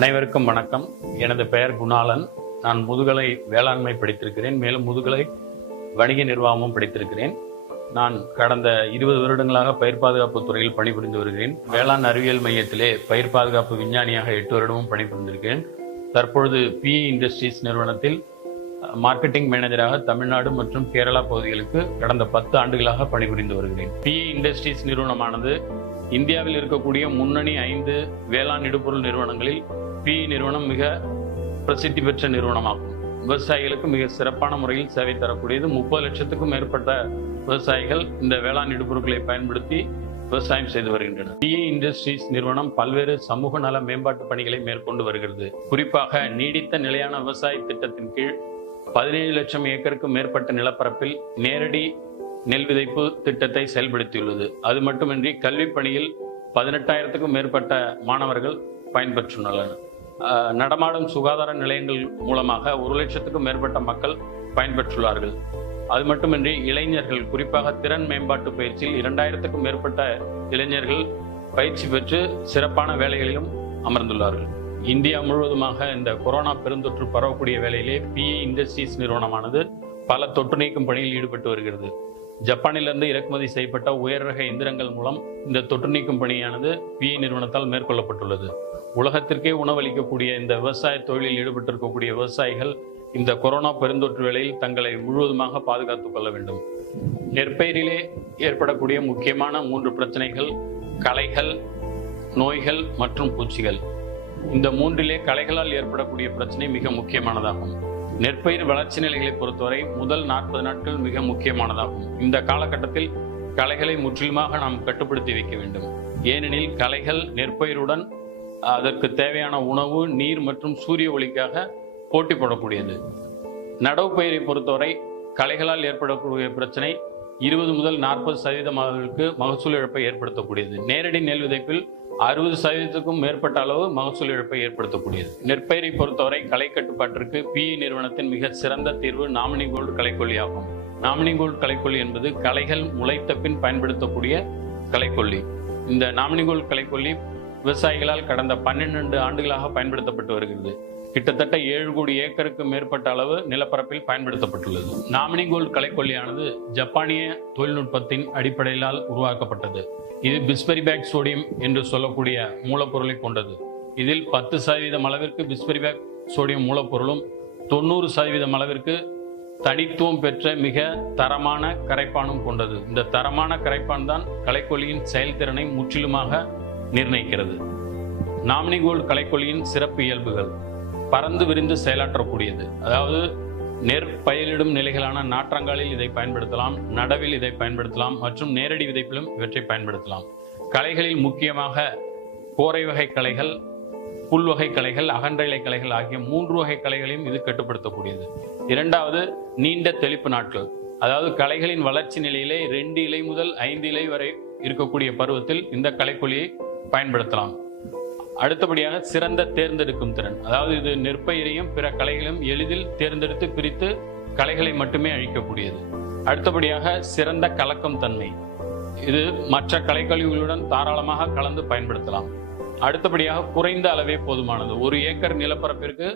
அனைவருக்கும் வணக்கம். எனது பெயர் குணாலன். நான் முதுகலை வேளாண்மை படித்திருக்கிறேன். மேலும் முதுகலை வணிக நிர்வாகமும் படித்திருக்கிறேன். நான் கடந்த 20 வருடங்களாக பயிர் பாதுகாப்பு துறையில் பணிபுரிந்து வருகிறேன். வேளாண் அறிவியல் மையத்திலே பயிர் பாதுகாப்பு விஞ்ஞானியாக 8 வருடமும் பணிபுரிந்திருக்கிறேன். தற்பொழுது PE இண்டஸ்ட்ரீஸ் நிறுவனத்தில் மார்க்கெட்டிங் மேனேஜராக தமிழ்நாடு மற்றும் கேரளா பகுதிகளுக்கு கடந்த 10 ஆண்டுகளாக பணிபுரிந்து வருகிறேன். PE இண்டஸ்ட்ரீஸ் நிறுவனமானது இந்தியாவில் இருக்கக்கூடிய முன்னணி 5 வேளாண் இடுபொருள் நிறுவனங்களில் PE நிறுவனம் மிக பிரசித்தி பெற்ற நிறுவனமாகும். விவசாயிகளுக்கு மிக சிறப்பான முறையில் சேவை தரக்கூடியது. 30 லட்சத்துக்கும் மேற்பட்ட விவசாயிகள் இந்த வேளாண் இடுபொருட்களை பயன்படுத்தி விவசாயம் செய்து வருகின்றனர். PE இண்டஸ்ட்ரீஸ் நிறுவனம் பல்வேறு சமூக நல மேம்பாட்டு பணிகளை மேற்கொண்டு வருகிறது. குறிப்பாக நீடித்த நிலையான விவசாய திட்டத்தின் கீழ் 17 லட்சம் ஏக்கருக்கு மேற்பட்ட நிலப்பரப்பில் நேரடி நெல் விதைப்பு திட்டத்தை செயல்படுத்தியுள்ளது. அது மட்டுமின்றி கல்வி பணியில் 18,000க்கும் மேற்பட்ட மாணவர்கள் பயன்பெற்றுள்ளனர். நடமாடும் சுகாதார நிலையங்கள் மூலமாக 1 லட்சத்துக்கும் மேற்பட்ட மக்கள் பயன்பெற்றுள்ளார்கள். அது மட்டுமின்றி இளைஞர்கள், குறிப்பாக திறன் மேம்பாட்டு பயிற்சியில் 2,000க்கும் மேற்பட்ட இளைஞர்கள் பயிற்சி பெற்று சிறப்பான வேலைகளிலும் அமர்ந்துள்ளார்கள். இந்தியா முழுவதுமாக இந்த கொரோனா பெருந்தொற்று பரவக்கூடிய வேளையிலே PE இண்டஸ்ட்ரீஸ் நிறுவனமானது பல தொற்று நீக்கும் பணியில் ஈடுபட்டு வருகிறது. ஜப்பானிலிருந்து இறக்குமதி செய்யப்பட்ட உயர் ரக எந்திரங்கள் மூலம் இந்த தொற்று நீக்கும் பணியானது PE நிறுவனத்தால் மேற்கொள்ளப்பட்டுள்ளது. உலகத்திற்கே உணவளிக்கக்கூடிய இந்த விவசாய தொழிலில் ஈடுபட்டிருக்கக்கூடிய விவசாயிகள் இந்த கொரோனா பெருந்தொற்று வேளையில் தங்களை முழுவதுமாக பாதுகாத்துக் கொள்ள வேண்டும். நெற்பயிரிலே ஏற்படக்கூடிய முக்கியமான 3 பிரச்சனைகள் களைகள், நோய்கள் மற்றும் பூச்சிகள். இந்த 3லே களைகளால் ஏற்படக்கூடிய பிரச்சனை மிக முக்கியமானதாகும். நெற்பயிர் வளர்ச்சி நிலைகளை பொறுத்தவரை முதல் 40 நாட்கள் மிக முக்கியமானதாகும். இந்த காலகட்டத்தில் களைகளை முற்றிலுமாக நாம் கட்டுப்படுத்தி வைக்க வேண்டும். ஏனெனில் களைகள் நெற்பயிருடன் அதற்கு தேவையான உணவு, நீர் மற்றும் சூரிய ஒளிக்காக போட்டி போடக்கூடியது. நடவு பயிரை பொறுத்தவரை களைகளால் ஏற்படக்கூடிய பிரச்சனை 20 முதல் 40% அளவிற்கு மகசூல் இழப்பை ஏற்படுத்தக்கூடியது. நேரடி நெல் விதைப்பில் 60%க்கும் மேற்பட்ட அளவு மகசூல் இழப்பை ஏற்படுத்தக்கூடியது. நெற்பயிரை பொறுத்தவரை களை கட்டுப்பாட்டிற்கு PE நிறுவனத்தின் மிக சிறந்த தீர்வு நாமினி கோல்டு களைக்கொல்லி ஆகும். நாமினி கோல்டு களைக்கொல்லி என்பது களைகள் முளைத்த பின் பயன்படுத்தக்கூடிய களைக்கொல்லி. இந்த நாமினி கோல்டு களைக்கொல்லி விவசாயிகளால் கடந்த 12 ஆண்டுகளாக பயன்படுத்தப்பட்டு வருகிறது. கிட்டத்தட்ட 7 கோடி ஏக்கருக்கு மேற்பட்ட அளவு நிலப்பரப்பில் பயன்படுத்தப்பட்டுள்ளது. நாமினி கோல்டு களைக்கொல்லியானது ஜப்பானிய தொழில்நுட்பத்தின் அடிப்படையிலால் உருவாக்கப்பட்டது. இது பிஸ்பெரிபாக் சோடியம் என்று சொல்லக்கூடிய மூலப்பொருளை கொண்டது. இதில் 10% அளவிற்கு பிஸ்பெரிபாக் சோடியம் மூலப்பொருளும் 90% அளவிற்கு தனித்துவம் பெற்ற மிக தரமான கரைப்பானும் கொண்டது. இந்த தரமான கரைப்பான் தான் களைக்கொல்லியின் செயல்திறனை முற்றிலுமாக நிர்ணயிக்கிறது. நாமினி கோல்டு களைக்கொல்லியின் சிறப்பு இயல்புகள்: பறந்து விரிந்து செயலாற்றக்கூடியது. அதாவது நெற்பயிரிடும் நிலைகளான நாற்றங்காலில் இதை பயன்படுத்தலாம், நடவில் இதை பயன்படுத்தலாம் மற்றும் நேரடி விதைப்பிலும் இவற்றை பயன்படுத்தலாம். களைகளில் முக்கியமாக கோரை வகை களைகள், புல் வகை களைகள், அகன்ற இலை களைகள் ஆகிய 3 வகை களைகளையும் இது கட்டுப்படுத்தக்கூடியது. இரண்டாவது, நீண்ட தெளிப்பு நாட்கள். அதாவது களைகளின் வளர்ச்சி நிலையிலே 2 இலை முதல் 5 இலை வரை இருக்கக்கூடிய பருவத்தில் இந்த களைக்கொல்லியை பயன்படுத்தலாம். அடுத்தபடியாக சிறந்த தேர்ந்தெடுக்கும் திறன். அதாவது இது நெற்பயிரையும் பிற களைகளையும் எளிதில் தேர்ந்தெடுத்து பிரித்து களைகளை மட்டுமே அழிக்கக்கூடியது. அடுத்தபடியாக சிறந்த கலக்கும் தன்மை. இது மற்ற களைக்கழிவுகளுடன் தாராளமாக கலந்து பயன்படுத்தலாம். அடுத்தபடியாக குறைந்த அளவே போதுமானது. 1 ஏக்கர் நிலப்பரப்பிற்கு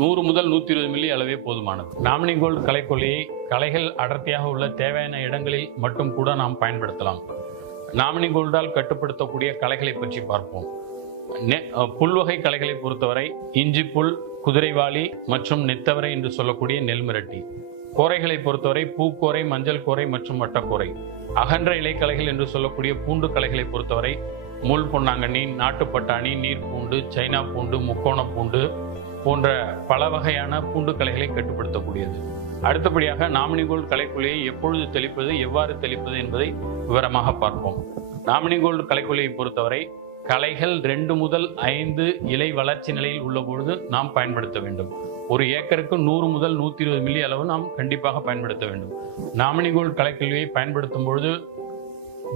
100 முதல் 120 மில்லி அளவே போதுமானது. நாமினி கோல்டு களைக்கொல்லியை களைகள் அடர்த்தியாக உள்ள தேவையான இடங்களில் மட்டும் கூட நாம் பயன்படுத்தலாம். நாமினி கோல்டால் கட்டுப்படுத்தக்கூடிய களைகளை பற்றி பார்ப்போம். புல்வகை களைகளை பொறுத்தவரை இஞ்சி புல், குதிரைவாளி மற்றும் நெத்தவரை என்று சொல்லக்கூடிய நெல்மிரட்டி. கோரைகளை பொறுத்தவரை பூக்கோரை, மஞ்சள் கோரை மற்றும் வட்டக்கோரை. அகன்ற இலைக்களைகள் என்று சொல்லக்கூடிய பூண்டு களைகளை பொறுத்தவரை முள் பொன்னாங்கண்ணி, நாட்டுப்பட்டாணி, நீர்பூண்டு, சைனா பூண்டு, முக்கோண பூண்டு போன்ற பல வகையான பூண்டு களைகளை கட்டுப்படுத்தக்கூடியது. அடுத்தபடியாக நாமினி கோல்டு களைக்கொல்லியை எப்பொழுது தெளிப்பது, எவ்வாறு தெளிப்பது என்பதை விவரமாக பார்ப்போம். நாமினி கோல்டு களைக்கொல்லியை பொறுத்தவரை களைகள் 2 முதல் 5 இலை வளர்ச்சி நிலையில் உள்ள பொழுது நாம் பயன்படுத்த வேண்டும். 1 ஏக்கருக்கு 100 முதல் 120 மில்லி அளவு நாம் கண்டிப்பாக பயன்படுத்த வேண்டும். நாமினி கோல்டு களைக்கொல்லியை பயன்படுத்தும் பொழுது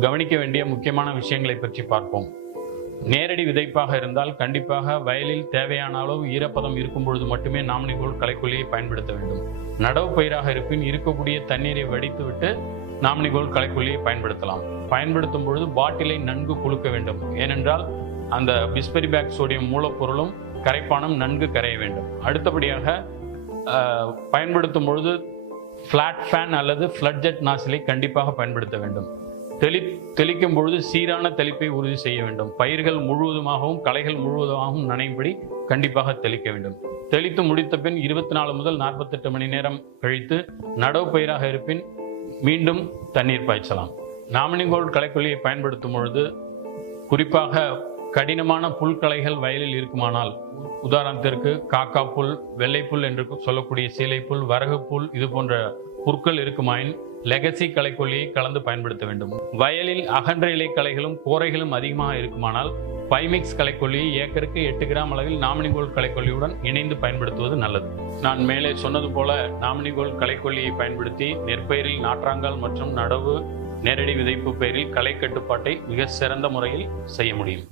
கவனிக்க வேண்டிய முக்கியமான விஷயங்களை பற்றி பார்ப்போம். நேரடி விதைப்பாக இருந்தால் கண்டிப்பாக வயலில் தேவையான அளவு ஈரப்பதம் இருக்கும் பொழுது மட்டுமே நாமினி கோல்டு களைக்கொல்லியை பயன்படுத்த வேண்டும். நடவு பயிராக இருப்பின் இருக்கக்கூடிய தண்ணீரை வடித்துவிட்டு நாமினி கோல்டு களைக்கொல்லியை பயன்படுத்தலாம். பயன்படுத்தும் பொழுது பாட்டிலை நன்கு குலுக்க வேண்டும். ஏனென்றால் அந்த பிஸ்பெரிபாக் சோடியம் மூலப்பொருளும் கரைப்பானம் நன்கு கரைய வேண்டும். அடுத்தபடியாக பயன்படுத்தும் பொழுது ஃபிளாட் ஃபேன் அல்லது ஃப்ளட் ஜெட் நாசிலை கண்டிப்பாக பயன்படுத்த வேண்டும். தெளிக்கும் பொழுது சீரான தெளிப்பை உறுதி செய்ய வேண்டும். பயிர்கள் முழுவதுமாகவும் களைகள் முழுவதுமாகவும் நனையும்படி கண்டிப்பாக தெளிக்க வேண்டும். தெளித்து முடித்த பின் 24 முதல் 48 மணி நேரம் கழித்து நடவு பயிராக இருப்பின் மீண்டும் தண்ணீர் பாய்ச்சலாம். நாமினிகோல்டு களைக்கொல்லியை பயன்படுத்தும் பொழுது குறிப்பாக கடினமான புல்களைகள் வயலில் இருக்குமானால், உதாரணத்திற்கு காக்கா புல், வெள்ளைப்புல் என்று சொல்லக்கூடிய சீலைப்புல், வரகுப்புல், இது போன்ற புற்கள் இருக்குமாயின் லெகசி களைக்கொல்லியை கலந்து பயன்படுத்த வேண்டும். வயலில் அகன்ற இலை களைகளும் கோரைகளும் அதிகமாக இருக்குமானால் பைமிக்ஸ் களைக்கொல்லியை ஏக்கருக்கு 8 கிராம் அளவில் நாமினிகோல்டு களைக்கொல்லியுடன் இணைந்து பயன்படுத்துவது நல்லது. நான் மேலே சொன்னது போல நாமினிகோல்டு களைக்கொல்லியை பயன்படுத்தி நெற்பயிரில் நாற்றாங்கால் மற்றும் நடவு நேரடி விதைப்பு பயிரில் களை கட்டுப்பாட்டை மிக சிறந்த முறையில் செய்ய முடியும்.